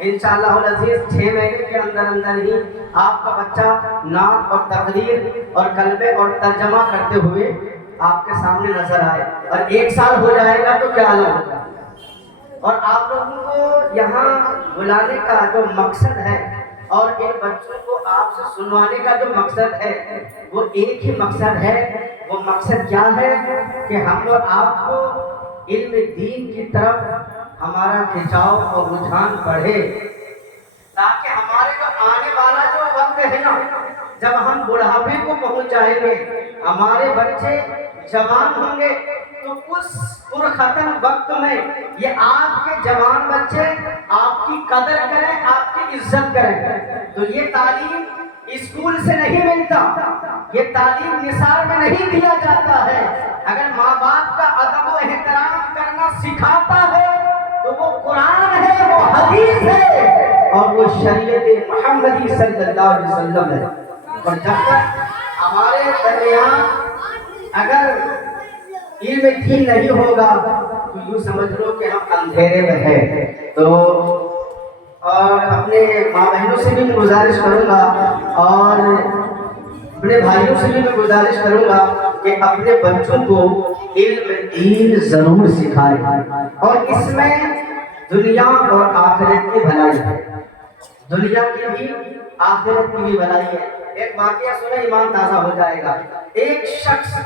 انشاءاللہ العزیز 6 مہینے کے اندر اندر ہی آپ کا بچہ نعت اور تقریر اور کلمے اور ترجمہ کرتے ہوئے آپ کے سامنے نظر آئے، اور 1 سال ہو جائے گا تو کیا عالم ہوگا۔ اور آپ لوگوں کو یہاں بلانے کا جو مقصد ہے اور ان بچوں کو آپ سے سنوانے کا جو مقصد ہے وہ ایک ہی مقصد ہے۔ وہ مقصد کیا ہے کہ ہم اور آپ کو علم دین کی طرف ہمارا کھنچاؤ اور رجحان بڑھے، تاکہ ہمارے جو آنے والا جو وقت ہے نا، جب ہم بڑھاپے کو پہنچ جائیں گے، ہمارے بچے جوان ہوں گے، تو اس پرختم وقت میں یہ آپ کے جوان بچے آپ کی قدر کریں، آپ کی عزت کریں۔ تو یہ تعلیم اسکول سے نہیں ملتا، یہ تعلیم نثار میں نہیں دیا جاتا ہے۔ اگر ماں باپ کا ادب و احترام کرنا سکھاتا ہے تو وہ قرآن ہے، وہ حدیث ہے، اور وہ شریعت محمدی صلی اللہ علیہ وسلم ہے۔ اور جب تک ہمارے درمیان اگر علم دین نہیں ہوگا تو یوں سمجھ لو کہ ہم اندھیرے میں ہیں۔ تو اور اپنے ماں بہنوں سے بھی میں گزارش کروں گا اور اپنے بھائیوں سے بھی میں گزارش کروں گا کہ اپنے بچوں کو علم دین ضرور سکھائیں، اور اس میں دنیا اور آخرت کی بھلائی ہے، دنیا کی بھی آخرت کی بھی بھلائی ہے۔ ایک واقعہ سنا، ایمان تازہ ہو جائے گا۔ ایک شخص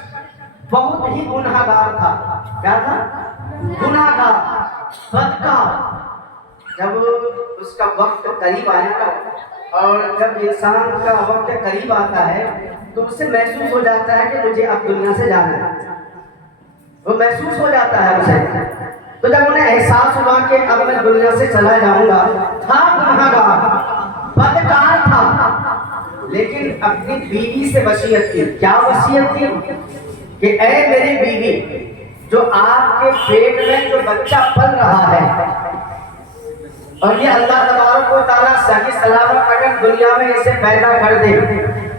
بہت ہی گنہگار تھا۔ کیا تھا؟ گنہگار، بدکار۔ جب اس کا وقت قریب آیا نا، اور جب انسان کا وقت قریب آتا ہے تو اسے محسوس ہو جاتا ہے کہ مجھے اب دنیا سے جانا ہے، وہ محسوس ہو جاتا ہے اسے۔ تو جب انہیں احساس ہوا کہ اب میں دنیا سے چلا جاؤں گا، تھا گنہگار، بدکار تھا، لیکن اپنی بیوی سے وصیت کی۔ کیا وصیت کی؟ کہ اے میری بیوی، جو آپ کے پیٹ میں جو بچہ پل رہا ہے، اور یہ اللہ تبارک و تعالیٰ صحیح سلامت اگر دنیا میں اسے پیدا کر دے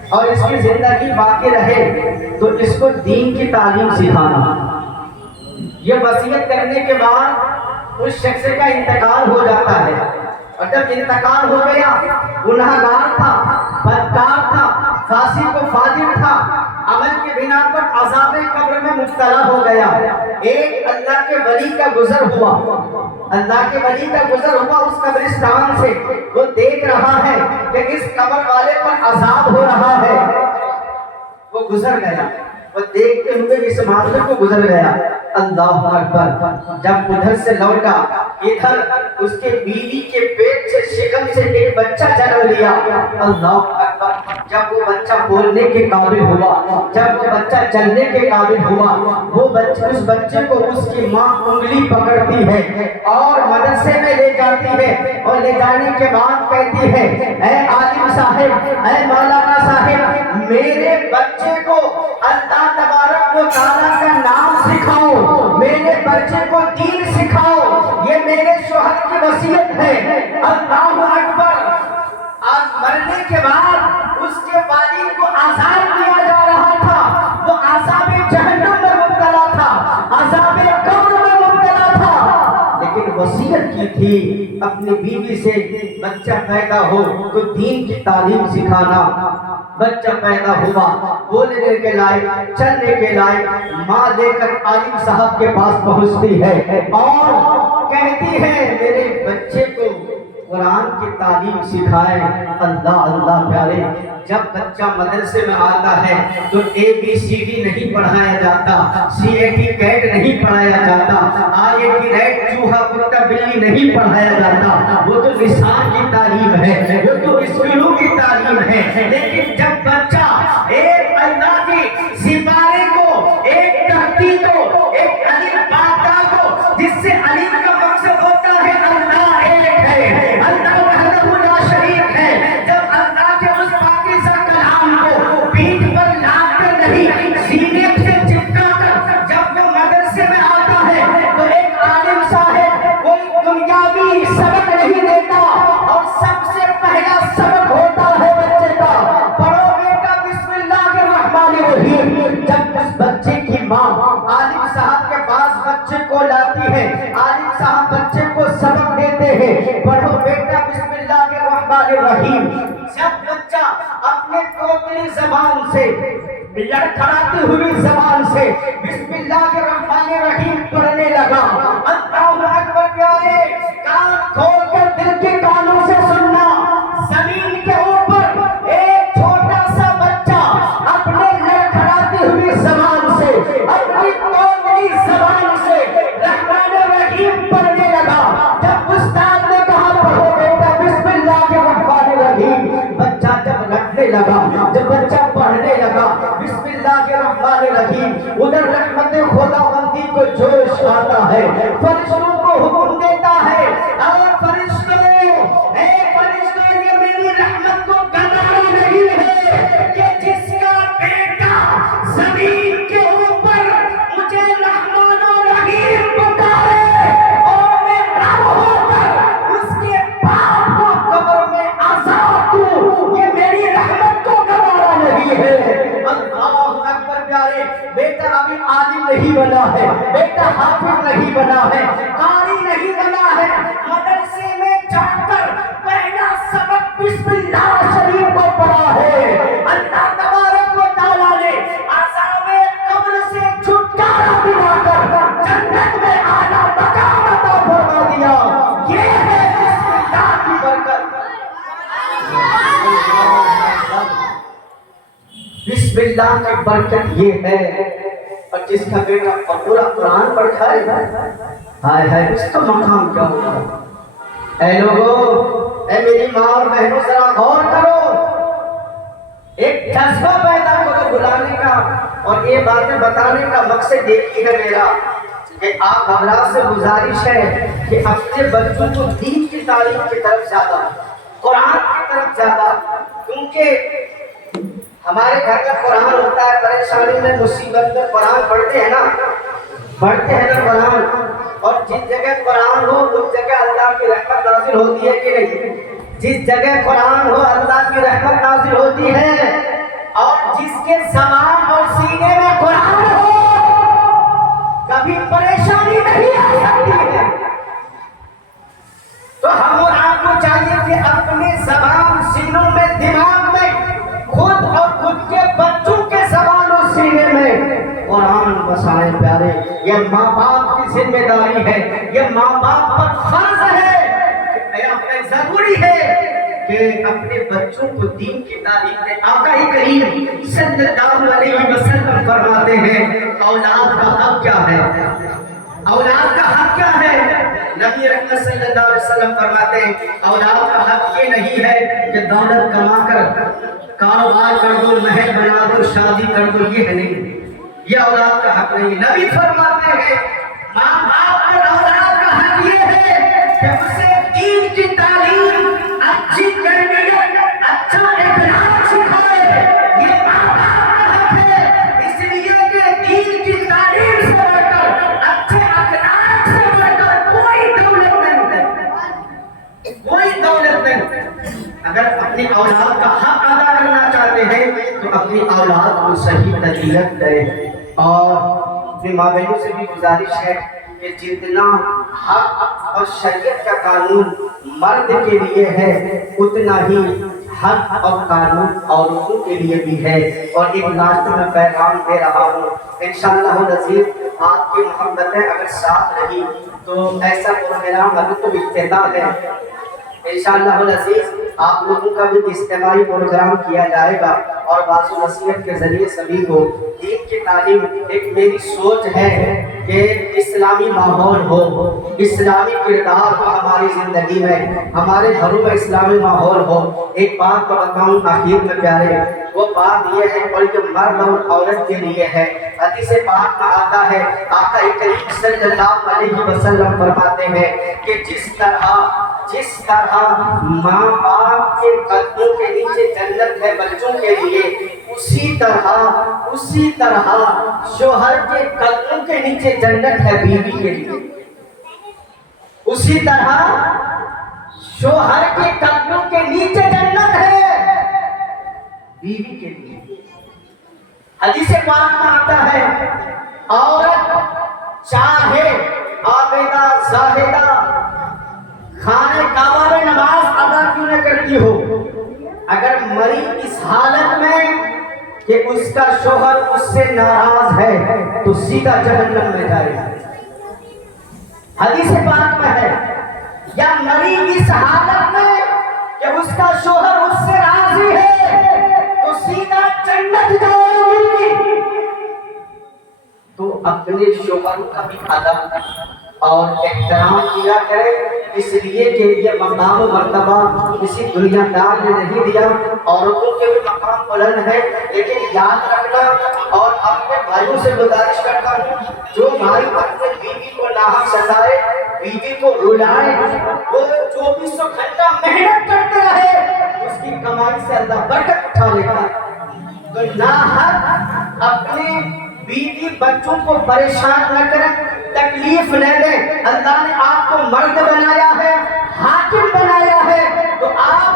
اور اس کی زندگی باقی رہے تو اس کو دین کی تعلیم سکھانا۔ یہ وصیت کرنے کے بعد اس شخص کا انتقال ہو جاتا ہے، اور جب انتقال ہو گیا، گنہگار تھا، بدکار تھا، فاسق و فاجر تھا، عمل کے بنا پر عذاب قبر میں مبتلا ہو گیا۔ ایک اللہ کے ولی کا گزر ہوا، اللہ کے ولی کا گزر ہوا اس قبرستان سے، وہ دیکھ رہا ہے کہ اس قبر والے پر عذاب ہو رہا ہے۔ وہ گزر گیا، وہ دیکھتے ہوئے اس معاملے کو گزر گیا۔ اللہ اکبر! جب ادھر سے لوٹا، ادھر اس کے بیوی کے پیٹ سے شکم سے ایک بچہ جنم لیا۔ اللہ اکبر! جب وہ بچہ بولنے کے قابل ہوا، جب وہ بچہ چلنے کے قابل ہوا، وہ بچہ اس بچے کو اس کی ماں انگلی پکڑتی ہے اور مدرسے میں لے جاتی ہے، اور لے جانے کے بعد کہتی ہے، اے عالم صاحب، اے مولانا صاحب، میرے بچے کو اللہ تبارک و تعالیٰ کا نام سکھاؤ، میرے بچے کو دین سکھاؤ، یہ میرے شوہر کی وصیت ہے۔ اللہ اکبر! آج مرنے کے بعد اس کے والد کو عذاب دیا جا رہا تھا، وہ عذاب جہنم میں مبتلا تھا، عذاب قبر میں مبتلا تھا، لیکن وصیت کی تھی اپنی بیوی سے، بچہ پیدا ہو تو دین کی تعلیم سکھانا۔ بچہ پیدا ہوا، بولنے کے لائق، چلنے کے لائق، ماں لے کر عالم صاحب کے پاس پہنچتی ہے اور کہتی ہے میرے بچے کو قرآن کی تعلیم سکھائے۔ اللہ اللہ پیارے! جب بچہ مدرسے میں آتا ہے تو ABCD نہیں پڑھایا جاتا، CAT نہیں پڑھایا جاتا، IIT چوہا کتا بلی نہیں پڑھایا جاتا، وہ تو لسان کی تعلیم ہے، وہ تو اسکولوں کی تعلیم ہے۔ لیکن جب بچہ ایک اللہ کی سپارے کو، ایک تختی کو، ایک علم پاتا کو، جس سے علم کا مقصد ہوتا ہے اللہ ایک ہے، اللہ وحدہ لا شریک ہے، جب اللہ کے اس پاکیزہ کلام کو پیٹھ پر لاد کر نہیں، سینے سے چپکا کر جب وہ مدرسے میں آتا ہے تو ایک عالم صاحب کوئی دنیاوی سبق نہیں دیتا، اور سب سے پہلا سبق ہوتا ہے بچے کا، پڑھو بیٹا بیٹا बिस्मिल्लाहिर्रहमानिर्रहीम। जब बच्चा अपने तोतली जबान से, लड़खड़ाती हुई जबान से बिस्मिल्लाहिर्रहमानिर्रहीम पढ़ने लगा, अल्लाहु अकबर प्यारे, कान खोल कर दिल के कानों से सुनना, जमीन के ऊपर एक छोटा सा बच्चा अपने लड़खड़ाती हुई जबान से, अपनी तोतली जबान से रहमानिर्रहीम पढ़ने लगा। जब उस्ताद ने कहा पढ़ो बेटा बिस्मिल्लाहिर्रहमानिर्रहीम, बच्चा जब रटने लगा, जब बच्चा पढ़ने लगा बिस्मिल्लाहिर्रहमानिर्रहीम, उधर रहमत खुदावंदी को जोश आता है, फरिश्तों को हुक्म देता है, और फरिश्तों, ए फरिश्तों, ये मेरी रहमत को गवारा नहीं है कि जिसका बेटा जमीन के ऊपर मुझे रहमान और रहीम पुकारे और मैं रब होकर उसके बाप को कब्र में आजाद दूं, ये मेरी रहमत को गवारा नहीं है। अल्लाहु अकबर प्यारे, बेटा अभी आलिम नहीं बना है, बेटा हाफिज नहीं बना है, कारी नहीं बना है, मदरसे में जाकर पहला सबक बिस्मिल्लाह शरीफ को पढ़ा है। अल्लाह तबारक व तआला ने अज़ाबे कब्र से छुटकारा दिलाकर जन्नत में आला मकाम अता फरमा दिया। ये है बिस्मिल्लाह की बरकत। बिस्मिल्लाह की बरकत ये है। और जिसका बेटा पूरा कुरान पढ़ा है, हाय हाय, उसका मकाम क्या होगा। ऐ लोगों, ऐ मेरी माँ और बहनों, जरा गौर करो, एक जज्बा पैदा करो बुलाने का, और ये बातें बताने का मकसद एक ही है मेरा कि आप हजरात से गुजारिश है कि अपने बच्चों को दीन की तालीम की तरफ ज्यादा, कुरान की तरफ ज्यादा, क्योंकि हमारे घर में कुरान होता है, परेशानी में मुसीबत में कुरान पढ़ते हैं ना कुरान, और जिस जगह कुरान हो उस जगह अल्लाह की रहमत नाज़िल होती है कि नहीं? जिस जगह कुरान हो अल्लाह की रहमत नाज़िल होती है, और जिसके ज़बान और सीने में कुरान हो कभी परेशानी नहीं आ सकती है। तो हम और आपको चाहिए कि अपने ज़बान, सीनों में, दिमाग में, खुद और खुद के बच्चों के ज़बान और सीने में कुरान बसाएं प्यारे। ये माँ बाप की जिम्मेदारी है, ये माँ बाप पर फर्ज है, जरूरी है कि अपने बच्चों को दीन की तालीम दें। आका ही करीम सल्लल्लाहु अलैहि वसल्लम फरमाते हैं, औलाद का हक क्या है? औलाद का हक क्या है? नबी रहमत सल्लल्लाहु अलैहि वसल्लम फरमाते हैं, औलाद का हक ये नहीं है कि दौलत कमा कर कारोबार कर दो, महल बना दो, शादी कर दो, ये है नहीं, ये औलाद का हक नहीं। नबी फरमाते हैं, माँ बाप और औलाद का हक ये है कि उसे दीन की तालीम, अच्छी तरबियत, अच्छा इखलाक सिखाए। ये माँ बाप का हक है, इसलिए कि दीन की तालीम से बढ़कर, अच्छे अखलाक से बढ़कर कोई दौलत नहीं है, कोई दौलत नहीं। अगर अपनी औलाद का हक अदा करना चाहते हैं तो अपनी औलाद को सही तरबियत दें। और अपनी माँ बहनों से भी गुजारिश है कि जितना हक और शरीयत का कानून मर्द के लिए है, उतना ही हक और कानून औरतों के लिए भी है। और एक लास्ट में पैगाम दे रहा हूँ, इंशाअल्लाह नज़ीर आपकी मोहब्बतें अगर साथ रही तो ऐसा प्रोग्राम अभी तो इफ्तिताह है, इंशाअल्लाह नज़ीर आप लोगों का भी इज्तिमाई प्रोग्राम किया जाएगा, और वाज़ नसीहत के जरिए सभी को दीन की तालीम। एक मेरी सोच है कि इस्लामी माहौल हो, इस्लामी किरदार हो हमारी ज़िंदगी में, हमारे घरों में इस्लामी माहौल हो। एक बात को बताऊँ आखिर में प्यारे, वो बात ये है बल्कि मर्द और औरत के लिए है। हदीस पाक में आता है, आका करीम सल्लल्लाहु अलैहि वसल्लम फरमाते हैं कि जिस तरह माँ बाप के कदमों के नीचे जन्नत है बच्चों के लिए, उसी तरह शोहर के कदमों के नीचे जन्नत है बीवी के लिए। उसी तरह शोहर के कदमों के नीचे जन्नत है बीवी के लिए। हदीस पाक में आता है, औरत चाहे आबिदा जाहिदा, खाने काबा में नमाज अदा क्यों न करती हो? अगर मरी इस हालत में कि उसका शोहर उससे नाराज है तो सीधा जहन्नम में जाएगा। हदीस पाक में है, या मरी इस हालत में कि उसका शोहर उससे राजी है तो सीधा जन्नत जाएगी। तो अपने शोहर का भी अदब और एहतराम किया करें, इसलिए कि ये मकाम मर्तबा किसी दुनियादार ने नहीं दिया। औरतों के भी मकाम बुलंद है, लेकिन याद रखना। और अपने भाइयों से गुजारिश करता हूँ, जो भाई अपने बीवी को नाहक सताए, बीवी को रुलाए, वो 2400 घंटा मेहनत करते रहे, उसकी कमाई से अल्लाह बरकत उठा लेगा। तो नाहक अपने बीवी बच्चों को परेशान न करें, तकलीफ न दें। अल्लाह ने आपको मर्द बनाया है, हाकिम बनाया है, तो आप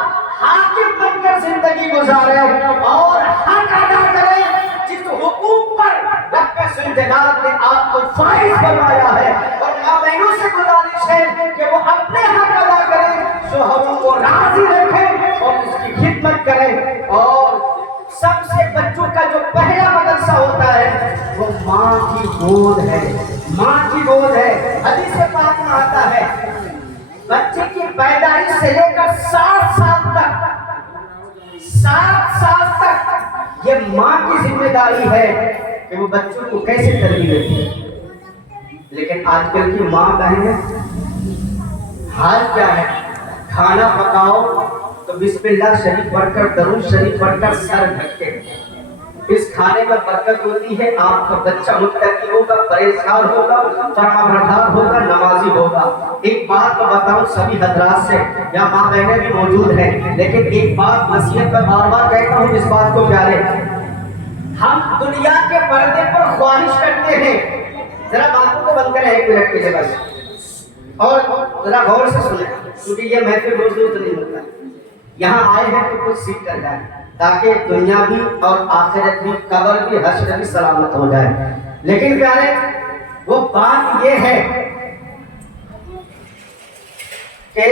हाकिम बनकर जिंदगी गुजारें और हक अदा करें जिस हुकूक पर रब्बे ज़ुल्जलाल ने आपको फाइज बनाया है। और माँ-बहनों से गुजारिश है कि वो अपने हक अदा करें, शोहरों को राजी रखें और उसकी खिदमत करें। और सबसे बच्चों का जो पहला मदरसा होता है वो माँ की गोद है, माँ की गोद है। हदीस पाक में आता है, बच्चे की पैदाइश से लेकर 7 साल तक ये माँ की जिम्मेदारी है कि वो बच्चों को कैसे तरबियत दे। लेकिन आजकल की माँ बहनें हाल क्या है, खाना पकाओ तो बिस्मिल्लाह शरीफ पढ़कर, दरूद शरीफ पढ़कर सर ढके। इस खाने में बरकत होती है, आपका बच्चा मुत्तकी होगा, परहेजगार होगा, फरमाबरदार होगा, नमाजी होगा। एक बात तो बताऊं सभी हजरात से, या माँ बहनें भी मौजूद हैं, लेकिन एक बात नसीहत में बार बार कहता हूँ, इस बात को प्यारे, हम दुनिया के पर्दे पर ख्वाहिश करते हैं। जरा बातों को बंद करें 1 मिनट के लिए बस, और जरा गौर से सुने, क्योंकि ये महफिल रोज रोज नहीं होता। यहाँ आए हैं तो कुछ सीख कर जाए, ताकि दुनिया भी और आखिरत भी, कब्र भी, हश्र भी सलामत हो जाए। लेकिन प्यारे, वो बात ये है कि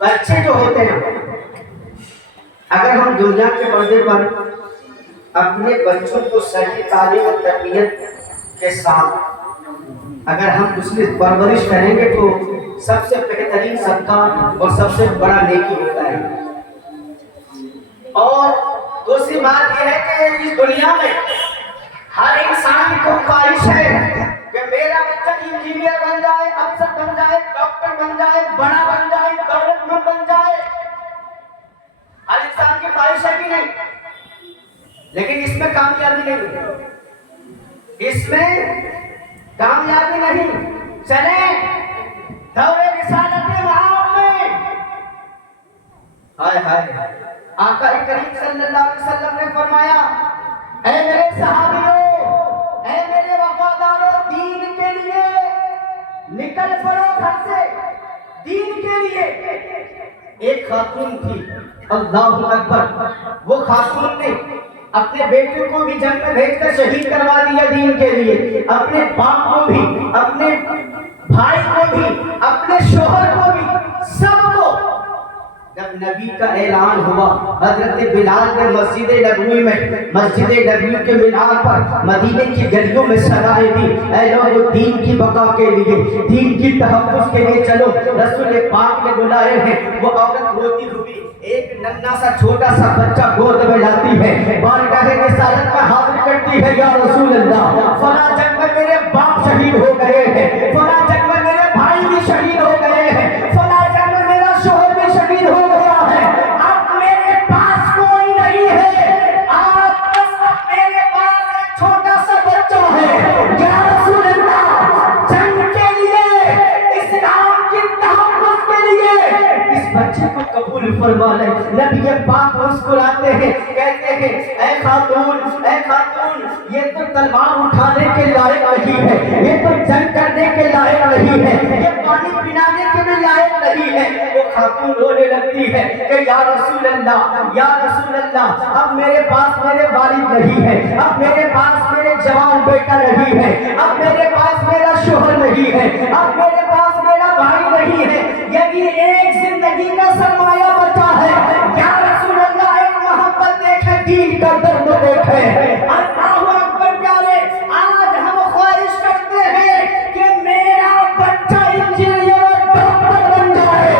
बच्चे जो होते हैं, अगर हम दुनिया के पर्दे पर अपने बच्चों को सही तालीम और तरबियत के साथ अगर हम उसकी परवरिश करेंगे तो सबसे बेहतरीन सदका और सबसे बड़ा नेकी होता है। और दूसरी बात यह है कि इस दुनिया में हर इंसान को ख्वाहिश है कि मेरा बच्चा इंजीनियर बन जाए, अफसर बन जाए, डॉक्टर बन जाए, बड़ा बन जाए, दौलतमंद बन जाए। हर इंसान की ख्वाहिश है कि नहीं? लेकिन इसमें कामयाबी नहीं, इसमें कामयाबी नहीं। चले दौरे रिसालत मआब में, हाय हाय, आका करीम सल्लल्लाहु अलैहि वसल्लम ने फरमाया, ऐ मेरे सहाबियों, ऐ मेरे वफादारों, दीन के लिए निकल पड़ो घर से, दीन के लिए। एक खातून थी, अल्लाहु अकबर, वो खातून ने अपने बेटे को भी जंग में भेजकर शहीद करवा दिया दीन के लिए, अपने बाप को भी, अपने भाई को भी, अपने शोहर को भी, सबको। जब नबी का ऐलान हुआ, हजरत बिलाल ने मस्जिद नबवी के मीनार पर मदीने की गलियों में सदाएं दी, ऐ लोगों दीन की बका के लिए, दीन की तहफ़्फ़ुज़ के लिए चलो। रसूल पाक ने बुलाए हैं। वो औरत रोती हुई एक नन्हा सा छोटा सा बच्चा गोद में लाती है, बारगाह रिसालत में हाजिर करती है, या रसूल अल्लाह, फला जंग में मेरे बाप शहीद हो गए हैं, फला जंग में मेरे भाई भी शहीद हो गए हैं, फला जंग में मेरा शोहर भी शहीद हो गया है, अब मेरे पास कोई नहीं है, आप बस मेरे पास एक छोटा सा बच्चा है, या रसूल अल्लाह, जंग के लिए, इस्लाम की तहफ़्फ़ुज़ के लिए इस बच्चे को कबूल फरमा ले। नबी पाक मुस्कुराते हैं, कहते हैं, ऐ खातून, ये तो तलवार उठाने के लायक नहीं है, ये तो जंग करने के लायक नहीं है, ये पानी पिलाने के भी लायक नहीं है। वो खातून रोने लगती है कि या रसूल अल्लाह, अब मेरे पास मेरे वालिद नहीं है, अब मेरे पास मेरे जवान बेटा नहीं है, अब मेरे पास मेरा शोहर नहीं है, अब मेरे पास मेरा भाई नहीं है, यदि एक जिंदगी का सरमाया बचा है, या रसूल अल्लाह एक मोहब्बत देखे, दीन का दर्द देखे। अल्लाहु अकबर प्यारे, आज हम ख्वाहिश करते हैं कि मेरा बच्चा इंजीनियर और डॉक्टर बन जाए।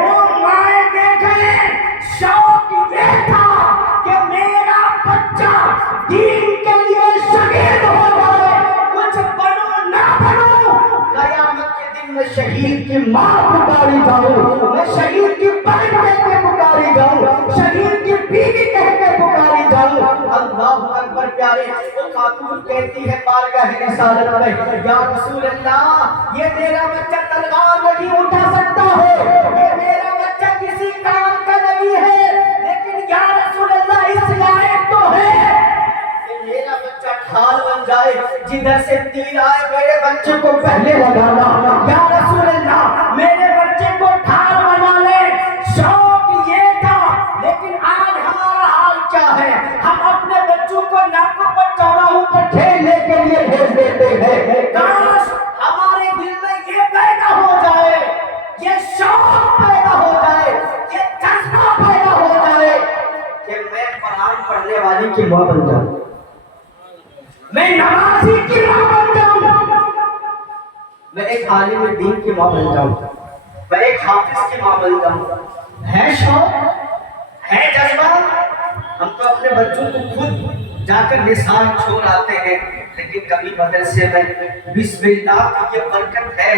वो माए देखे, शौक ये था कि मेरा बच्चा दीन के लिए शहीद हो जाए, कुछ बनो ना बनो, कयामत के दिन में शहीद की माँ पुकारी जाऊं, मैं शहीद की बहन कह के पुकारी जाऊं, शहीद की बीवी कह के पुकारी जाऊं। अल्लाहु अकबर प्यारे, वो खातून कहती है बारगाह रिसालत में, या रसूल अल्लाह, ये मेरा बच्चा तलवार नहीं उठा सकता है, ये मेरा बच्चा किसी काम का नहीं है, लेकिन या रसूल अल्लाह इस लायक तो है कि मेरा बच्चा ढाल बन जाए, जिधर से तीर आए मेरे बच्चे को पहले लगाना। या रसूल अल्लाह, मेरे बच्चे को ढाल बना ले। शौक ये था, लेकिन आज हमारा हाल क्या है? हम अपने बच्चों को नाकों पर चौराहों पर खेलने के लिए भेज देते हैं। काश हमारे दिल में ये पैदा हो जाए, ये शौक पैदा हो जाए, ये जज्बा पैदा हो जाए कि मैं कुरान पढ़ने वाली की माँ बन जाऊं, मैं नमाजी की माँ बन जाऊं, मैं एक आलिम दीन की माँ बन जाऊं, मैं एक हाफिज की माँ बन जाऊं। है शौक, है जज्बा। हम तो अपने बच्चों को खुद जाकर निशान छोड़ आते हैं, लेकिन कभी मदरसे में बिस्मिल्लाह की ये बरकत है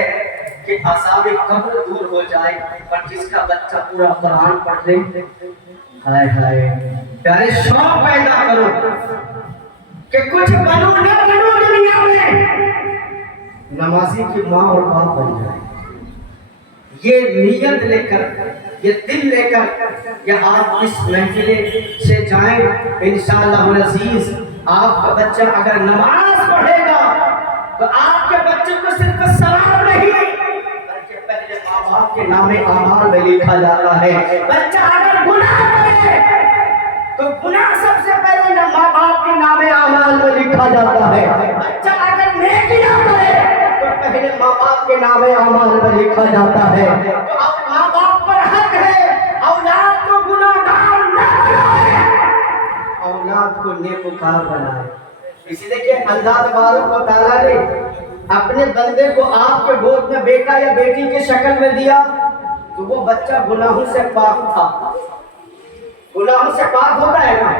कि अज़ाब कब्र दूर हो जाए, पर जिसका बच्चा पूरा कुरान पढ़ ले, हाय हाय प्यारे, शौक पैदा करो कि कुछ बनो ना बनो दुनिया में, नमाजी की माँ और बाप बन जाए। ये नियत लेकर, ये दिल लेकर ये आप इस महफिले से जाएं, इंशाअल्लाह अज़ीज़। आपका बच्चा अगर नमाज पढ़ेगा तो आपके बच्चे को सिर्फ सवाब नहीं, बल्कि पहले माँ बाप के नामे आमाल में लिखा जाता है। बच्चा अगर गुनाह करे तो गुनाह सबसे पहले माँ बाप के नामे आमाल में लिखा जाता है। बच्चा अगर नेकियां करे तो पहले माँ बाप के नामे आमाल में लिखा जाता है। तो अब माँ बाप पर हक है औलाद को गुनाहगार न बनाए, औलाद को नेककार बनाए। इसलिए कि अल्लाह तबारक व तआला ने अपने बंदे को आपके गोद में बेटा या बेटी की शक्ल में दिया, तो वो बच्चा गुनाहों से पाक था। गुनाहों से पाक होता है ना।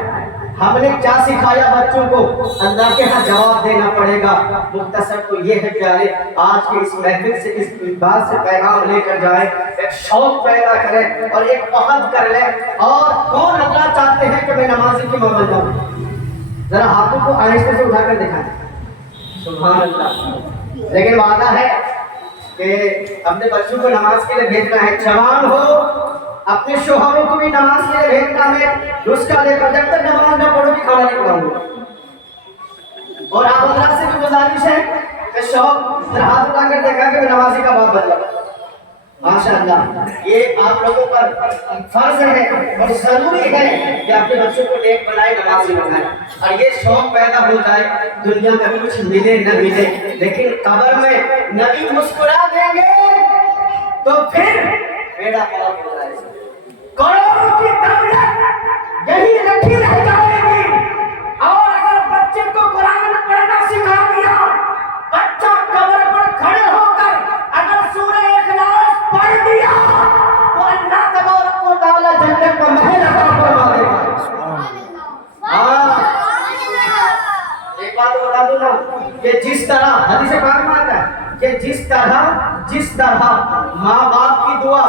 हमने क्या सिखाया बच्चों को, अल्लाह के यहाँ जवाब देना पड़ेगा। मुख्तसर तो ये है प्यारे, आज के इस महफिल से इस बात से पैगाम लेकर जाए, एक शौक पैदा करें और एक पहल कर लें। और कौन अल्लाह चाहते हैं कि मैं नमाजी की माँ बन जाऊँ? जरा हाथों को आहिस्ते से उठाकर दिखाएं। सुभान अल्लाह। लेकिन वादा है कि अपने बच्चों को नमाज के लिए भेजना है। जवान हो, अपने शोहरों को भी नमाज के लिए भेजना है। उसका लेकर जब तक नमाज न पढ़ोगे खाना नहीं खिलाऊंगा। और आप अल्लाह से भी गुजारिश है कि शौक हाथ उठाकर देखा कि नमाजी का बाप बन जाए। माशाअल्लाह, ये आप लोगों पर फर्ज है और जरूरी है कि अपने बच्चों को नेक बनाए, नमाजी बनाए। और ये शौक पैदा हो जाए, दुनिया में कुछ मिले न मिले, लेकिन कब्र में नबी मुस्कुरा देंगे तो फिर बेड़ा पार हो जाएगा। करोड़ों की दौलत यही रखी रह जाएगी। और अगर बच्चे को कुरान पढ़ना सिखा दिया, बच्चा कब्र पर खड़े होकर अगर सूरह इखलास पढ़ दिया तो अल्लाह तबारक व तआला जन्नत का महल अता फरमा देगा। एक बात बता दूं ना कि जिस तरह हदीस पाक में आता है कि जिस तरह माँ बाप की दुआ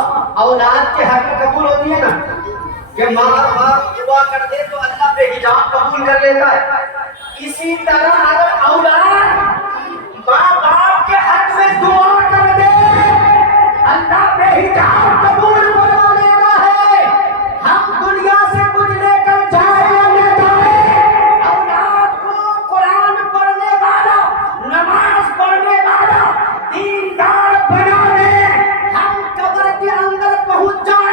औलाद के हक में कबूल होती है ना, कि माँ बाप दुआ करते तो अल्लाह पे हिजाब कबूल कर लेता है, इसी तरह अगर औलाद माँ बाप के हक में दुआ कर दे, अल्लाह पे हिजाब कबूल करवा लेता है। हम दुनिया से कुछ लेकर जाए या न जाए, औलाद को कुरान पढ़ने वाला, नमाज पढ़ने वाला, दीनदार बना दे। हम कब्र के अंदर पहुंच जाए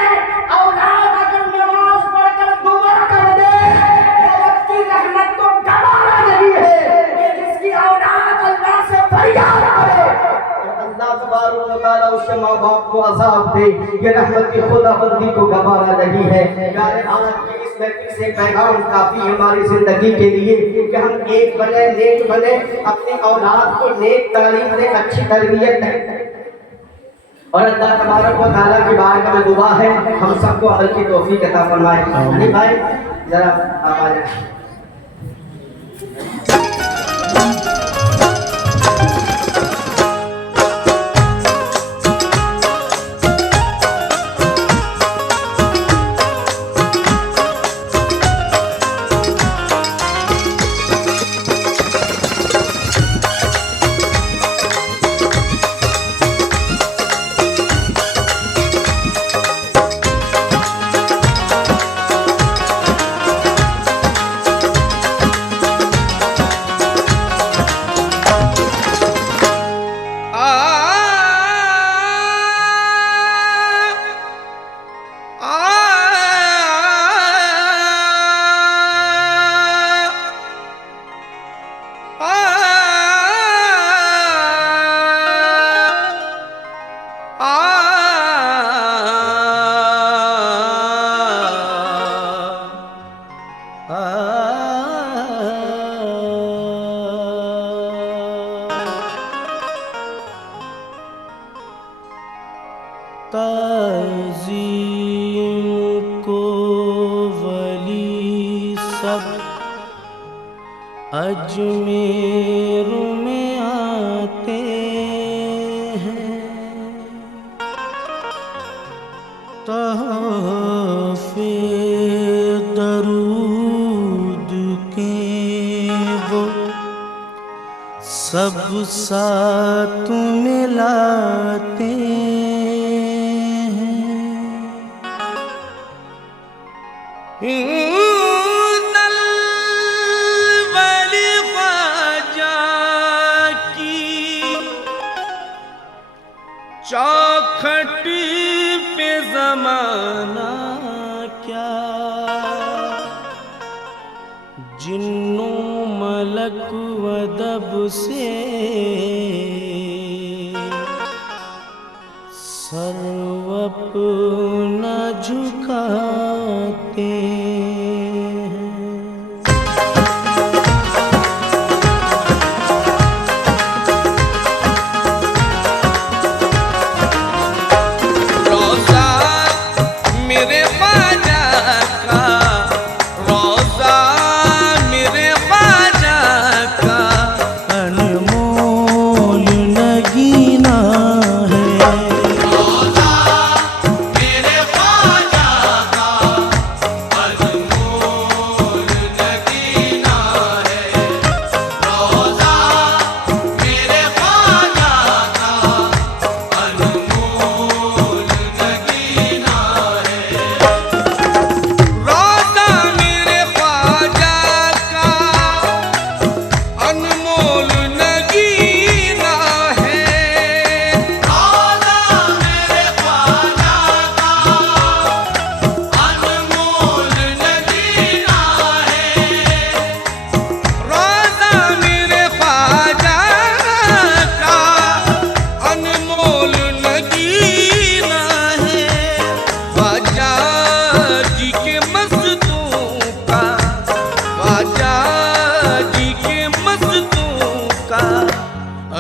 अल्लाह तबारक व तआला उसके माँ बाप को अज़ाब दे, ये रहमत की खुदाबंदी को गवारा नहीं है। प्यारे आज की इस महफिल से पैगाम काफी हमारी जिंदगी के लिए कि हम एक बने, नेक बने, अपनी औलाद को नेक तालीम दें, अच्छी तरबियत दें। और अल्लाह तबारक व तआला की बारगाह में दुआ है हम सबको अमल की तौफीक अता फरमाए। अली भाई जरा आप आ जाए। ताज़ीम को वली सब अजमेर में आते हैं, तोहफ़े दरूद के वो सब साथ में लाते वली ख्वाजा की चौखट पे ज़माना क्या, जिन्नो मलक वदब से सर्वप न झुकाते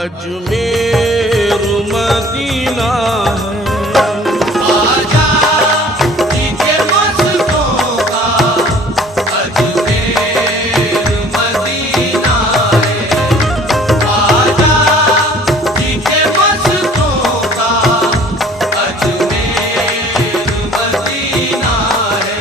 अजमेर मदीना है। आजा जी के मस्तों का अजमेर मदीना है। आजा जी के मस्तों का अजमेर मदीना है।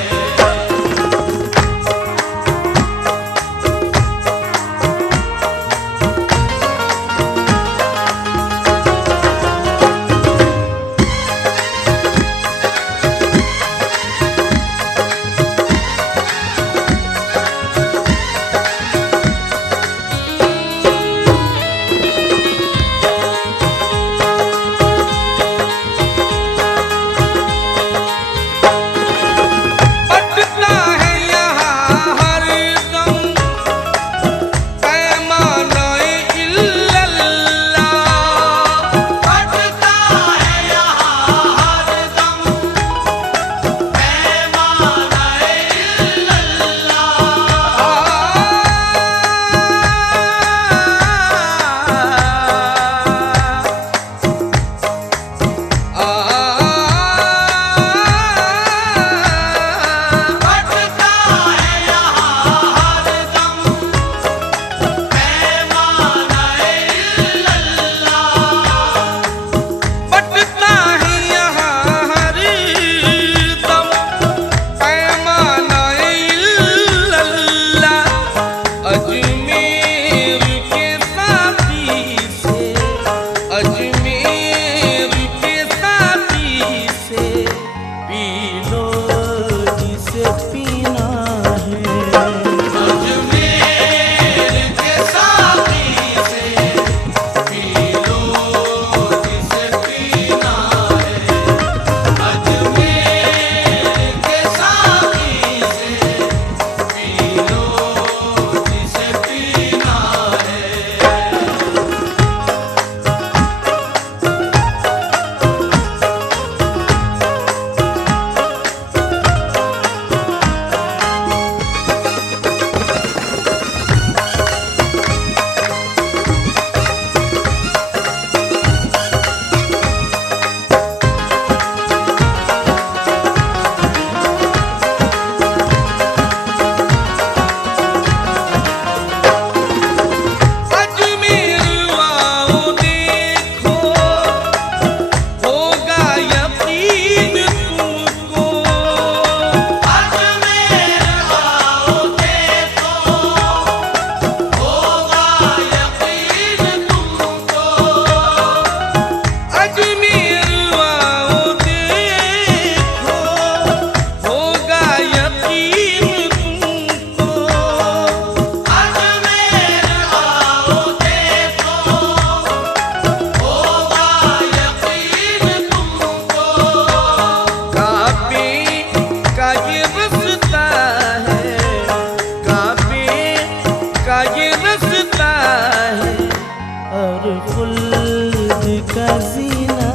खजीना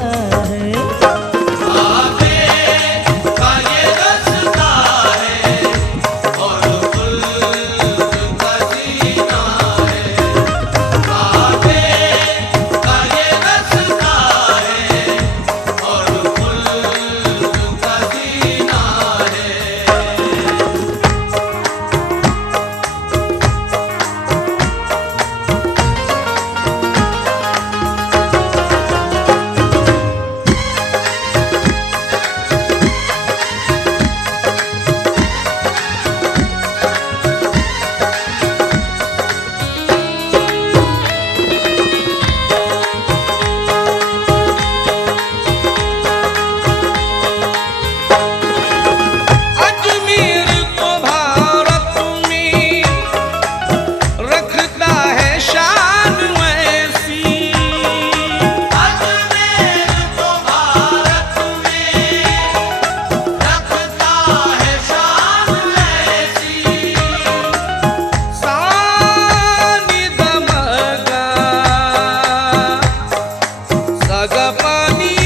है। काबे का ये रास्ता है और मुल्क का सीना है। काबे का ये रास्ता है और मुल्क का सीना है। अजमेर को भारत में रखता है शान ऐसी। अजमेर को भारत में रखता है शान ऐसी। सानी दमगा सग पानी